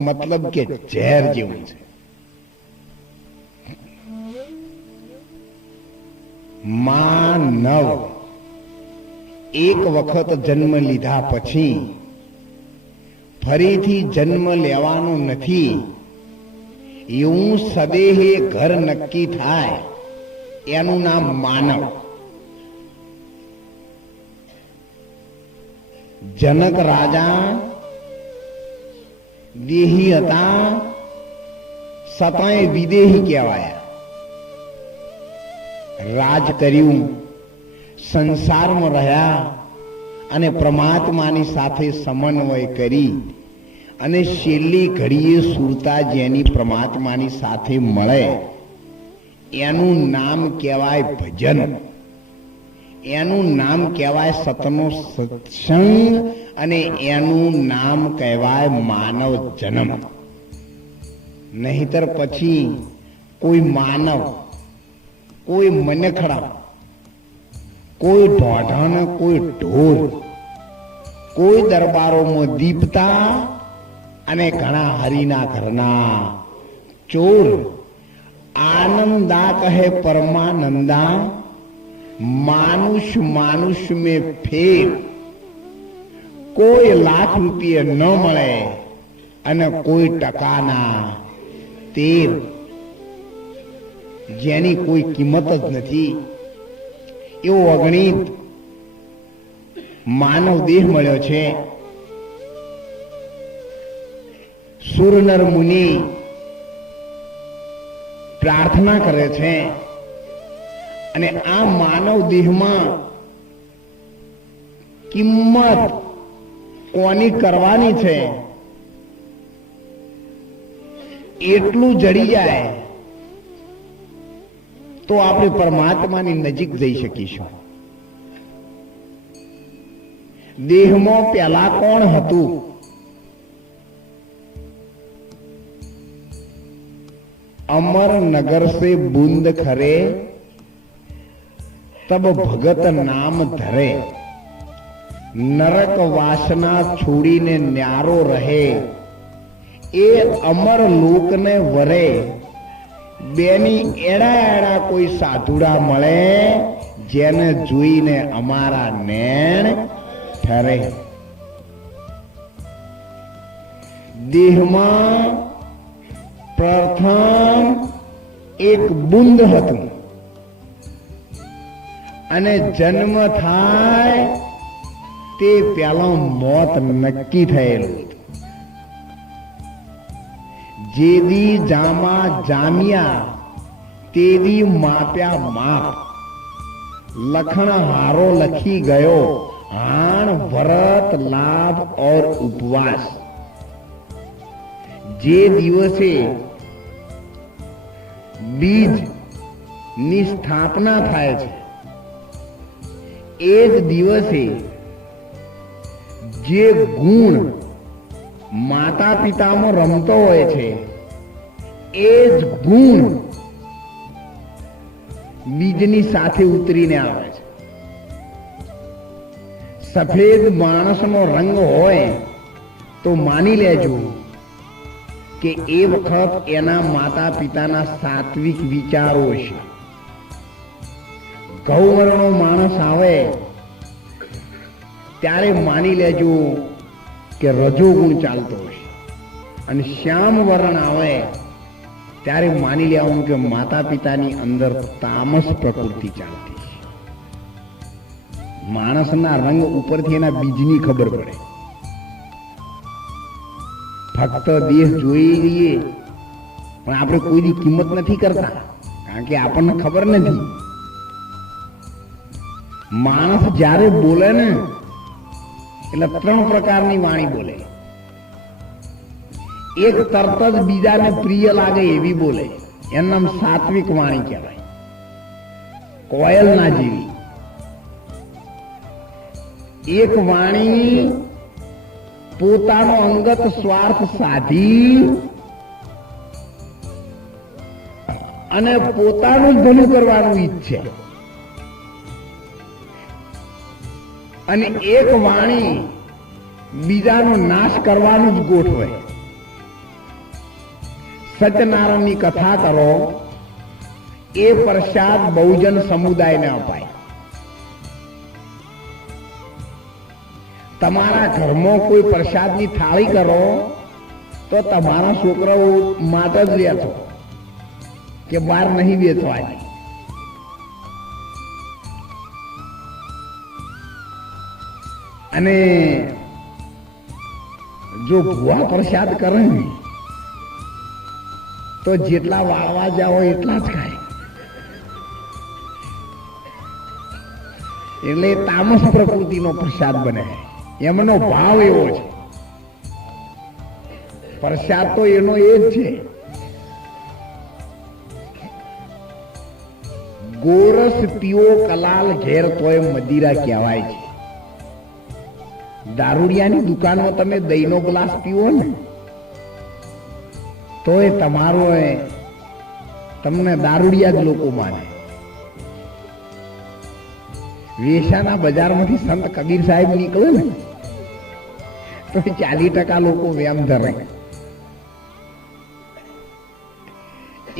મતલબ કે ઝેર જેવું છે. માનવ એક વખત જન્મ લીધા પછી ફરીથી જન્મ લેવાનો નથી એવું સદેહે ઘર નક્કી થાય એનું નામ માનવ. જનક રાજા દેહી હતા, સતાય વિદેહી કહેવાયા. રાજ કર્યું, સંસારમાં રહ્યા અને પરમાત્માની સાથે સમન્વય કરી અને છેલ્લી ઘડીએ સુરતા જેની પરમાત્માની સાથે મળે એનું નામ કહેવાય ભજન, એનું નામ કહેવાય સતનો સત્સંગ અને એનું નામ કહેવાય માનવ જન્મ. નહીતર પછી કોઈ માનવ, કોઈ મનખડા, કોઈ ઢોઢાને, કોઈ ઢોર, કોઈ દરબારોમાં દીપતા અને ઘણા હરિના ઘરના ચોર. આનંદા કહે પરમાનંદા, માનુષ માનુષ में ફેર. કોઈ લાખ રૂપિયા ન મળે અને કોઈ ટકાના તેર, જેની કોઈ કિંમત જ નથી એવો અગણિત માનવ દેહ મળ્યો છે. સુરનર મુનિ પ્રાર્થના કરે છે અને આ માનવ દેહમાં કિંમત કોની કરવાની છે એટલું જડી જાય તો આપણે પરમાત્માની નજીક જઈ શકીશું. દેહમાં પહેલા કોણ હતું? अमर नगर से बूंद खरे तब भगत नाम धरे. नरक वासना छोड़ीने न्यारो रहे ए अमर लोक ने वरे. बेनी एड़ा एड़ा कोई साधुड़ा મળે જેને જોઈને અમારા નેણ ઠરે. દેહમાં પ્રથમ એક બુંદ હતું અને જન્મ થાય તે પહેલા મોત નક્કી થયેલું હતું. જેદી જામા જામ્યા તેદી માપ્યા માપ. લખણ હારો લખી ગયો હાણ વ્રત લાભ और ઉપવાસ. જે દિવસે બીજ ની સ્થાપના થાય છે એ જ દિવસે જે ગુણ માતા પિતામાં રમતો હોય છે એ જ ગુણ બીજની સાથે ઉતરીને આવે છે. સફેદ માણસનો રંગ હોય તો માની લેજો કે એ વખત એના માતા પિતાના સાત્વિક વિચારો છે. ગૌવર્ણનો માણસ આવે ત્યારે માની લેજો કે રજોગુણ ચાલતો હશે અને શ્યામ વર્ણ આવે ત્યારે માની લેવાનું કે માતા પિતાની અંદર તામસ પ્રકૃતિ ચાલતી છે. માણસના રંગ ઉપરથી એના બીજની ખબર પડે. ફક્ત દેહ જોઈ લઈએ પણ આપણે કોઈની કિંમત નથી કરતા કારણ કે આપણને ખબર નથી. માણસ જ્યારે બોલે ને એટલે 3 પ્રકારની વાણી બોલે. એક તરત જ બીજાને પ્રિય લાગે એવી બોલે, એનું નામ સાત્વિક વાણી કહેવાય. કોયલના જેવી. એક વાણી પોતાનો અંગત સ્વાર્થ સાધી અને પોતાનું જ ભલું કરવાનું ઈચ્છે. અને એક વાણી બીજાનો નાશ કરવાનું જ ગોઠવે. સત્યનારાયણની કથા કરો, એ પ્રસાદ બહુજન સમુદાયને અપાય. તમારા ઘરમાં કોઈ પ્રસાદની થાળી કરો તો તમારા છોકરાઓ માટે જ લે છો કે બહાર નહીં વેચવાની. અને જો ભૂવા પ્રસાદ કરે ને તો જેટલા વાળવા જાઓ એટલા જ ખાય. એટલે તામસ પ્રકૃતિનો પ્રસાદ બને. એમનો ભાવ એવો છે. પ્રસાદ તો એનો એ જ છે. ગોરસ પીવો કલાલ ઘેર તોય મદિરા કહેવાય છે. દારૂડિયાની દુકાનમાં તમે દહીંનો ગ્લાસ પીવો ને તોય તમારો તમને દારૂડિયા જ લોકો માને. વેશાના બજારમાંથી સંત કબીર સાહેબ નીકળે ને તો 40% લોકો વ્યામ ધરે.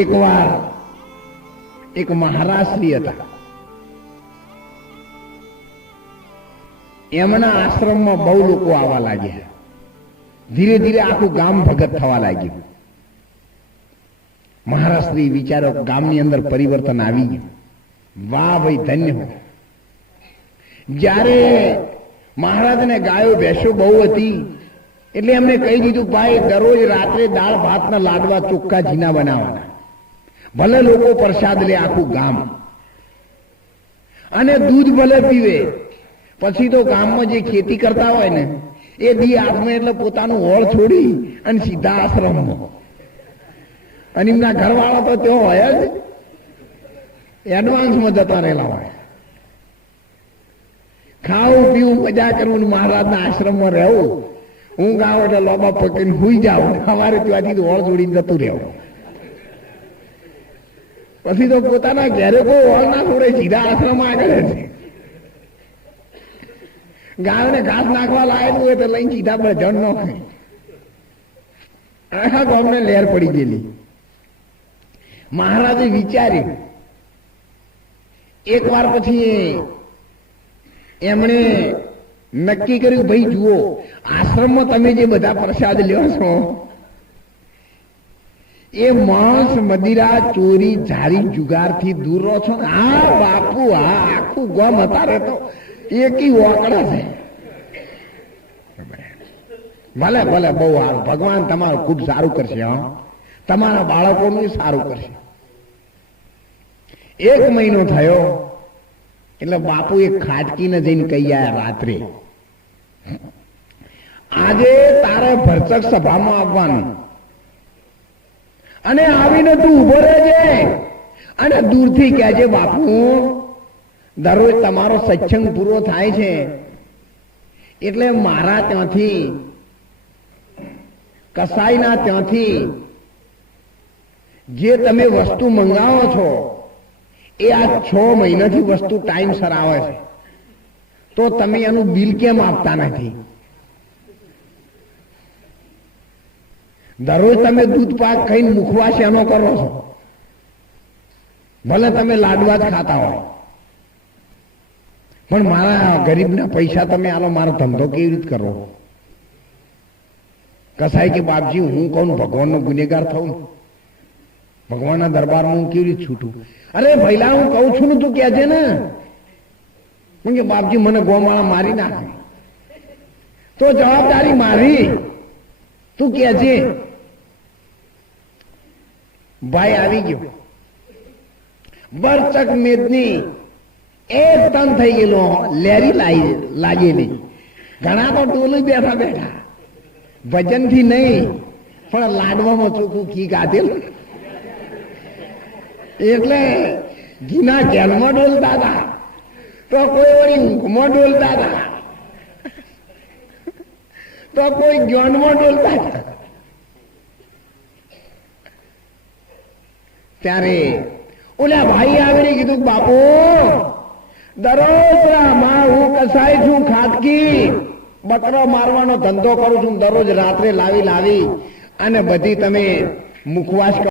એકવાર એક મહારાષ્ટ્રી હતા. એમના આશ્રમમાં બહુ લોકો આવવા લાગ્યા. ધીરે ધીરે આખું ગામ ભગત થવા લાગ્યું. મહારાષ્ટ્રી વિચારો ગામની અંદર પરિવર્તન આવી ગયું. વાહ ભાઈ, ધન્ય હો. જ્યારે મહારાજને ગાયો ભેંસો બહુ હતી એટલે એમને કહી દીધું, ભાઈ દરરોજ રાત્રે દાળ ભાતના લાડવા ચોખ્ખા ઝીના બનાવવાના. ભલે લોકો પ્રસાદ લે આખું ગામ, અને દૂધ ભલે પીવે. પછી તો ગામમાં જે ખેતી કરતા હોય ને એ દી આદમે એટલે પોતાનું હોળ છોડી અને સીધા આશ્રમમાં. અને એમના ઘરવાળા તો ત્યાં હોય જ, એડવાન્સમાં જતા રહેલા હોય. ખાવું પીવું મજા કરવું, મહારાજના આશ્રમમાં રહેવું. હું ગાવ એટલે લોબા પકડીને સુઈ જાઉં, અમારે ત્યાંથી હોળ જોડીને જતું રહેવું. પછી તો પોતાના ઘેરે કોઈ હોળ ના છોડે, સીધા આશ્રમ આગળ છે. ગાયોને ઘાસ નાખવા લાયેલું હોય તો લઈને સીધા ભજન નો ખાય. આખા ગામને લહેર પડી ગયેલી. મહારાજે વિચાર્યું. એક વાર પછી એમણે નક્કી કર્યું, ભાઈ જુઓ, આશ્રમમાં તમે જે બધા પ્રસાદ લ્યો છો એ માંસ મદિરા ચોરી ઝારી જુગારથી દૂર રહો છો. હા બાપુ, હા, આખું ગામ અત્યારે તો એકી વાકડા છે. ભલે ભલે, બહુ સારું. ભગવાન તમારું ખૂબ સારું કરશે. હા, તમારા બાળકોનું સારું કરશે. 1 મહિનો થયો એટલે બાપુ એક ખાટકીને જઈને કહી આયા રાત્રે, આજે તારે ભરચક સભામાં આવવાનું, અને આવીને તું ઉભો રહેજે અને દૂરથી કહેજે, બાપુ દરરોજ તમારો સત્સંગ પૂરો થાય છે એટલે મારા ત્યાંથી કસાઈના ત્યાંથી જે તમે વસ્તુ મંગાવો છો એ આ 6 મહિનાથી વસ્તુ ટાઈમસર આવે છે, તો તમે એનું બિલ કેમ આપતા નથી? દરરોજ તમે દૂધ પાક ખાઈને મુખવાસ એનો કરો છો, ભલે તમે લાડવા જ ખાતા હોય, પણ મારા ગરીબના પૈસા તમે આલો, મારો ધંધો કેવી રીતે કરો? કસાય કે બાપજી, હું કહું ભગવાનનો ગુનેગાર થઉં, ભગવાનના દરબારમાં હું કેવી રીતે છૂટું? અરે ભઈલા, હું કહું છું ને, તું કહેજે ને. કે બાપજી મને ગોમાળા મારી નાખે તો જવાબદારી મારી, તું કહેજે. ભાઈ આવી ગયો, બરચક મેદની એક તન થઈ ગયેલો, લેરી લાગેલી. ઘણા તો ટોલું બેઠા બેઠા ભજન થી નહીં પણ લાડવામાં ચોખ્ખું ઘી ગાધેલું, એટલે ઘીના જેલમાં ડોલતા હતા, તો કોઈ વળી ઊંઘમાં ડોલતા હતા, તો કોઈ જ્ઞાનમાં ડોલતા હતા. ત્યારે ઓલા ભાઈ આવીને કીધું, બાપુ દરરોજ હું કસાય છું, ખાટકી બકરો મારવાનો ધંધો કરું છું, દરરોજ રાત્રે લાવી અને બધી તમે મુખવાસ